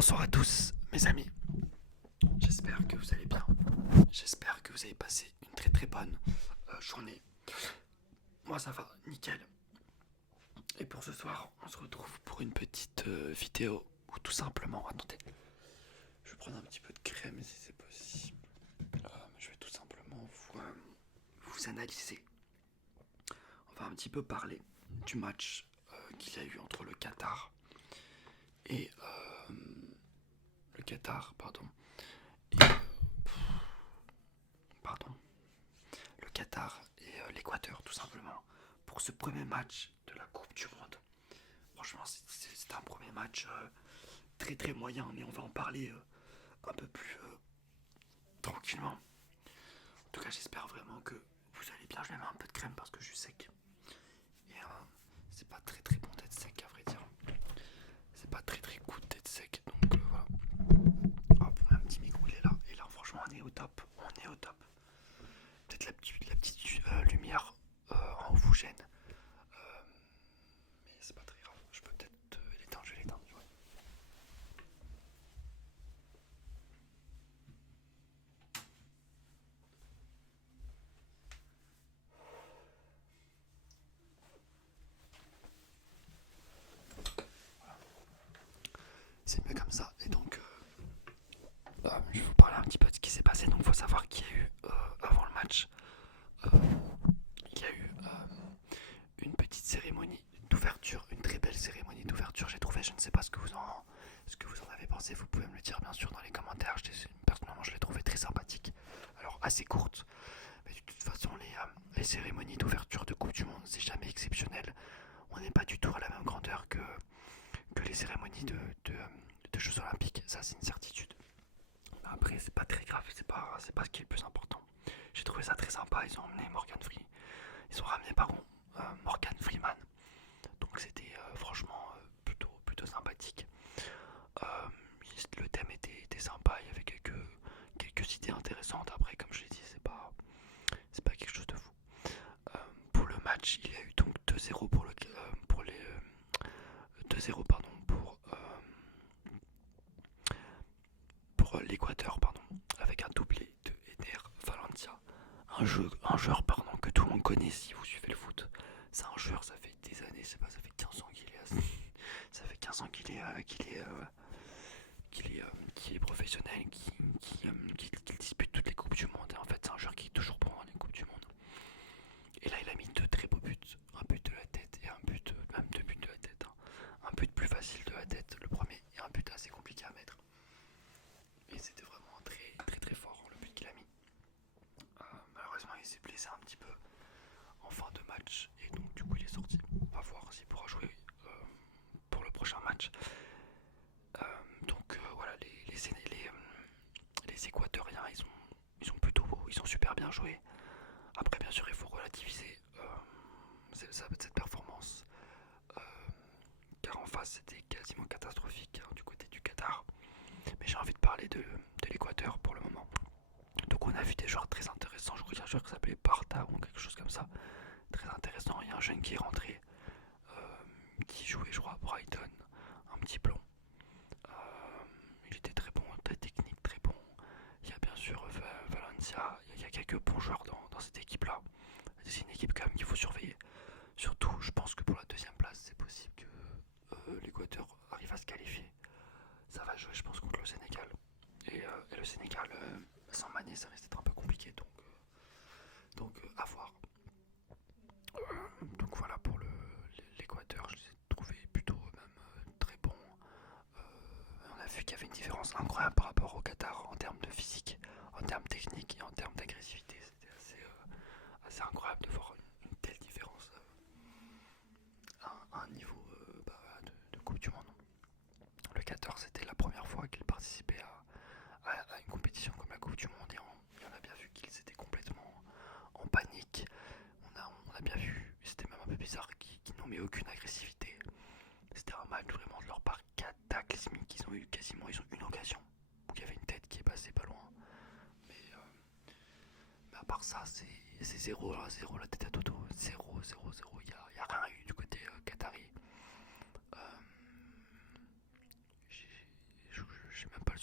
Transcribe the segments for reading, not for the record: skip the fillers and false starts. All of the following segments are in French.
Bonsoir à tous, mes amis. J'espère que vous allez bien. J'espère que vous avez passé une très très bonne journée. Moi ça va, nickel. Et pour ce soir, on se retrouve pour une petite vidéo où tout simplement, attendez, je vais prendre un petit peu de crème si c'est possible. Je vais tout simplement vous analyser. On va un petit peu parler du match qu'il y a eu entre le Qatar et pardon, le Qatar et l'Équateur tout simplement pour ce premier match de la Coupe du Monde. Franchement, c'est un premier match très très moyen, mais on va en parler un peu plus tranquillement. En tout cas, j'espère vraiment que vous allez bien. Je vais mettre un peu de crème parce que je suis sec. Et c'est pas très très bon d'être sec, à vrai dire. C'est pas très très cool d'être sec, donc voilà. Hop, on a un petit micro, il est là. Et là, franchement, on est au top. On est au top. Peut-être la petite lumière en vous gêne. Mais c'est pas très grave. Je peux peut-être l'éteindre, je vais l'éteindre. Ouais. C'est mieux comme ça. Et donc, je vais vous parler un petit peu de ce qui s'est passé. Donc, il faut savoir qu'il y a eu, avant le match, il y a eu une petite cérémonie d'ouverture, une très belle cérémonie d'ouverture. J'ai trouvé, je ne sais pas ce que vous en avez pensé. Vous pouvez me le dire bien sûr dans les commentaires. Personnellement, je l'ai trouvé très sympathique. Alors, assez courte. Mais de toute façon, les cérémonies d'ouverture de Coupe du Monde, c'est jamais exceptionnel. On n'est pas du tout à la même grandeur que les cérémonies de Jeux Olympiques. Ça, c'est une certitude. Après, c'est pas très grave, c'est pas ce qui est le plus important. J'ai trouvé ça très sympa. Ils ont emmené ils ont ramené Morgan Freeman. Donc c'était franchement plutôt sympathique. Euh, le thème était sympa. Il y avait quelques idées intéressantes. Après, comme je l'ai dit, c'est pas quelque chose de fou. Pour le match, il y a eu donc 2-0 pour les 2-0 pardon pour l'Équateur pardon, avec un doublé de Eder Valencia, un joueur pardon que tout le monde connaît si vous suivez le foot. C'est un joueur, ça fait des années, c'est pas, ça fait 15 ans qu'il est ça fait 15 ans qu'il est professionnel, qui dispute toutes les coupes du monde. Et en fait, c'est un joueur qui est toujours bon dans les coupes du monde. Et là, il a mis deux très beaux buts, un but de la tête et même deux buts de la tête. Un but plus facile de la tête, le premier, et un but assez compliqué à mettre. Et c'était vraiment très très très fort le but qu'il a mis. Malheureusement, il s'est blessé un petit peu en fin de match et donc du coup il est sorti. On va voir s'il pourra jouer pour le prochain match. Voilà, les Équatoriens, ils ont super bien joué. Après, bien sûr, il faut relativiser cette performance, euh, car en face c'était quasiment catastrophique du côté du Qatar. Mais j'ai envie de parler de l'Équateur pour le moment. Donc on a vu des joueurs très intéressants. Je crois qu'il y a un joueur qui s'appelait Barta ou quelque chose comme ça. Très intéressant. Il y a un jeune qui est rentré, qui jouait, je crois, à Brighton, un petit blond. Il était très bon, très technique, très bon. Il y a bien sûr Valencia. Il y a quelques bons joueurs dans cette équipe-là. C'est une équipe quand même qu'il faut surveiller. Surtout, je pense que pour la deuxième place, c'est possible que l'Équateur arrive à se qualifier. Ça va jouer, je pense, contre le Sénégal. Et le Sénégal, sans Mané, ça risque d'être un peu compliqué. Donc à voir. Donc voilà pour l'Équateur, je les ai trouvés plutôt même très bons. On a vu qu'il y avait une différence incroyable par rapport au Qatar en termes de physique, en termes techniques et en termes d'agressivité. C'était assez incroyable de voir une telle différence à un niveau de Coupe du Monde. Le Qatar, c'était la première fois qu'il participait à une compétition comme la Coupe du Monde et on a bien vu qu'ils étaient complètement en panique. On a bien vu, c'était même un peu bizarre, qu'ils n'ont mis aucune agressivité. C'était un match vraiment de leur part cataclysmique. Ils ont eu une occasion où il y avait une tête qui est passée pas loin. Mais à part ça, c'est 0 la tête à Toto. 0, 0, 0. Il n'y a rien eu du côté qatari.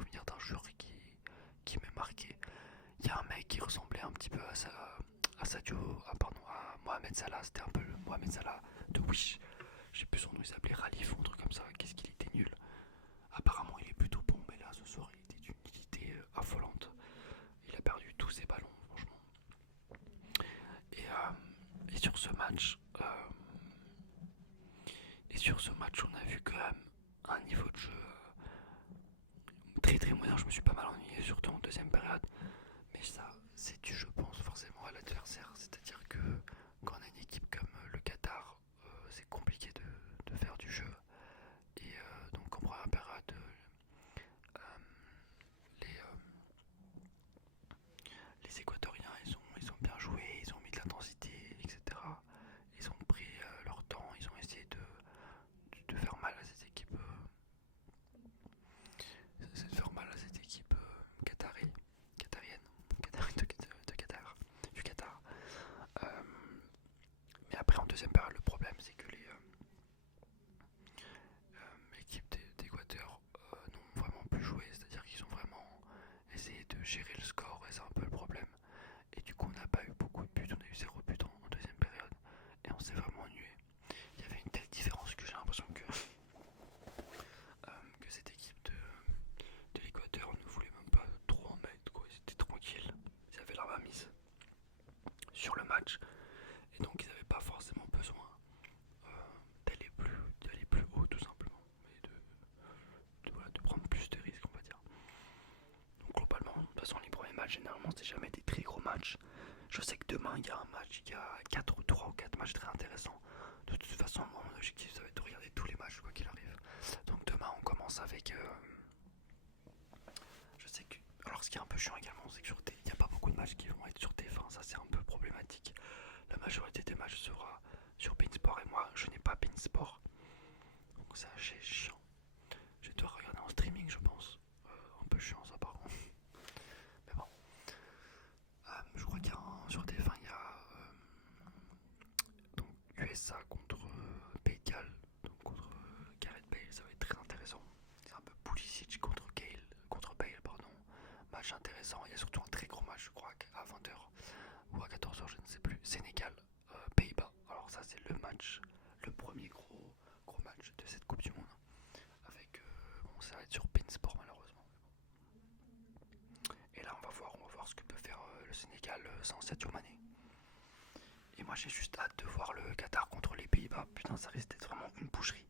souvenir d'un joueur qui m'est marqué. Il y a un mec qui ressemblait un petit peu à Sadio, à Mohamed Salah, c'était un peu le Mohamed Salah de Wish. Je sais plus son nom, il s'appelait Ralif ou un truc comme ça. Qu'est-ce qu'il était nul. Apparemment il est plutôt bon, mais là ce soir il était d'une nudité affolante. Il a perdu tous ses ballons, franchement. Et sur ce match, on a vu quand même un niveau de jeu très très moyen. Je me suis pas mal ennuyé, surtout en deuxième période. Mais ça, c'est dû, je pense, forcément à l'adversaire. C'est-à-dire que quand on a une équipe comme le Qatar, c'est compliqué de faire du jeu. Et donc en première période, euh, les, euh, les Équatoriens, ils ont bien joué, ils ont mis de l'intensité, etc. Ils ont pris leur temps, ils ont essayé de faire mal à cette équipe. De faire mal à cette équipe qatarienne, de Qatar, du Qatar. Euh, mais après en deuxième période, le problème c'est que l'équipe d'Équateur n'ont vraiment plus joué, c'est-à-dire qu'ils ont vraiment essayé de gérer le score et c'est un peu le problème. Et du coup on n'a pas eu beaucoup de buts, on a eu 0 but en deuxième période et on s'est vraiment ennuyé. Il y avait une telle différence que j'ai l'impression que cette équipe de l'Équateur ne voulait même pas trop en mettre, quoi. Ils étaient tranquilles, ils avaient la mise sur le match et donc ils n'avaient pas forcément besoin d'aller plus haut tout simplement, mais de prendre plus de risques, on va dire. Donc globalement, de toute façon les premiers matchs généralement c'est jamais des très gros matchs. Je sais que demain il y a un match, il y a 3 ou 4 matchs très intéressants. De toute façon moi, mon objectif ça va être de regarder tous les matchs quoi qu'il arrive. Donc demain on commence avec je sais que. Alors ce qui est un peu chiant également c'est que il n'y a pas beaucoup de matchs qui vont être sur TF1, ça c'est un peu problématique. La majorité des matchs sera sur Beansport et moi je n'ai pas Beansport. Donc ça c'est chiant. Je dois regarder en streaming je pense. Un peu chiant ça par contre. Mais bon. Je crois qu'il y a sur TF1 il y a donc USA contre Pays de Galles, donc contre Gareth Bale, ça va être très intéressant. C'est un peu Pulisic contre Bale, pardon. Match intéressant. Il y a surtout un très gros match, je crois, à 20h ou à 14h, je ne sais plus. Sénégal, Pays-Bas. Alors ça c'est le match, le premier gros match de cette Coupe du Monde. Avec bon, ça va être sur Beansport malheureusement. Et là on va voir ce que peut faire le Sénégal sans Sadio Mané. Et moi j'ai juste hâte de voir le Qatar contre les Pays-Bas. Putain, ça risque d'être vraiment une boucherie.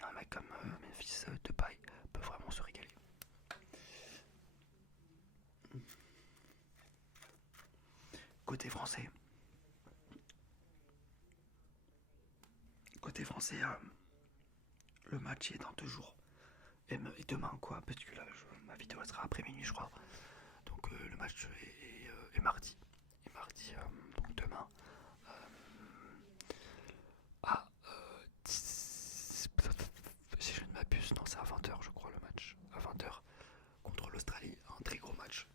Et un mec comme Memphis Depay peut vraiment se régaler. Côté français, le match est dans 2 jours. Et demain quoi, parce que là ma vidéo elle sera après minuit je crois. Donc le match est mardi. Et mardi, donc demain. À si je ne m'abuse, non c'est à 20h je crois le match. À 20h contre l'Australie, un très gros match.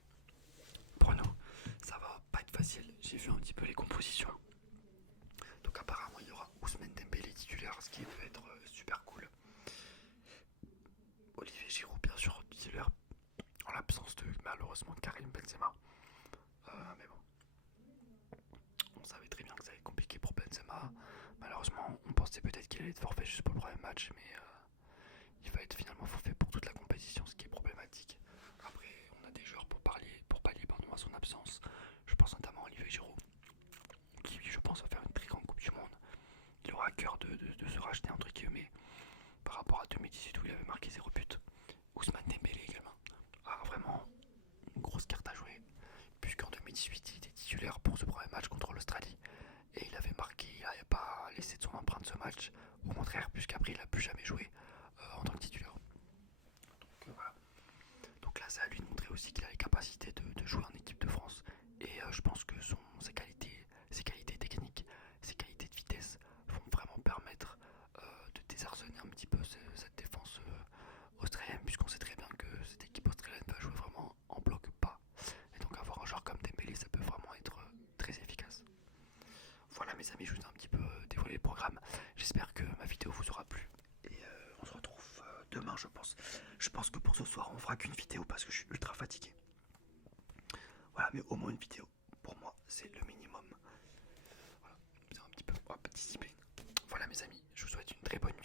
Pour nous, ça va pas être facile. J'ai vu un petit peu les compositions. Donc apparemment il y aura Ousmane Dembélé titulaire, ce qui peut être super cool. Olivier Giroud bien sûr titulaire, en l'absence de malheureusement Karim Benzema. Mais bon, on savait très bien que ça allait être compliqué pour Benzema. Malheureusement, on pensait peut-être qu'il allait être forfait juste pour le premier match, mais il va être finalement forfait pour toute la compétition, ce qui est problématique. Après, on a des joueurs pour pallier à son absence. Je pense notamment à Olivier Giroud, qui je pense va faire une très grande Coupe du Monde. Il aura à cœur de se racheter entre guillemets par rapport à 2018 où il avait marqué 0 but. Ousmane Dembélé également a vraiment une grosse carte à jouer, puisqu'en 2018 il était titulaire pour ce premier match contre l'Australie et il avait marqué, il n'avait pas laissé de son empreinte ce match, au contraire, puisqu'après il n'a plus jamais joué en tant que titulaire. Donc voilà. Donc là c'est à lui de montrer aussi qu'il a les capacités de jouer en équipe de France et je pense que ses qualités techniques, ses qualités de vitesse vont vraiment permettre de désarçonner un petit peu cette défense australienne, puisqu'on sait très bien que cette équipe australienne va jouer vraiment en bloc bas et donc avoir un joueur comme Dembélé ça peut vraiment être très efficace. Voilà mes amis, je vous ai un petit peu dévoilé le programme, j'espère que ma vidéo vous aura plu et on se retrouve demain je pense. Je pense que pour ce soir, on fera qu'une vidéo parce que je suis ultra fatigué. Voilà, mais au moins une vidéo. Pour moi, c'est le minimum. Voilà, c'est un petit peu discipline. Voilà mes amis, je vous souhaite une très bonne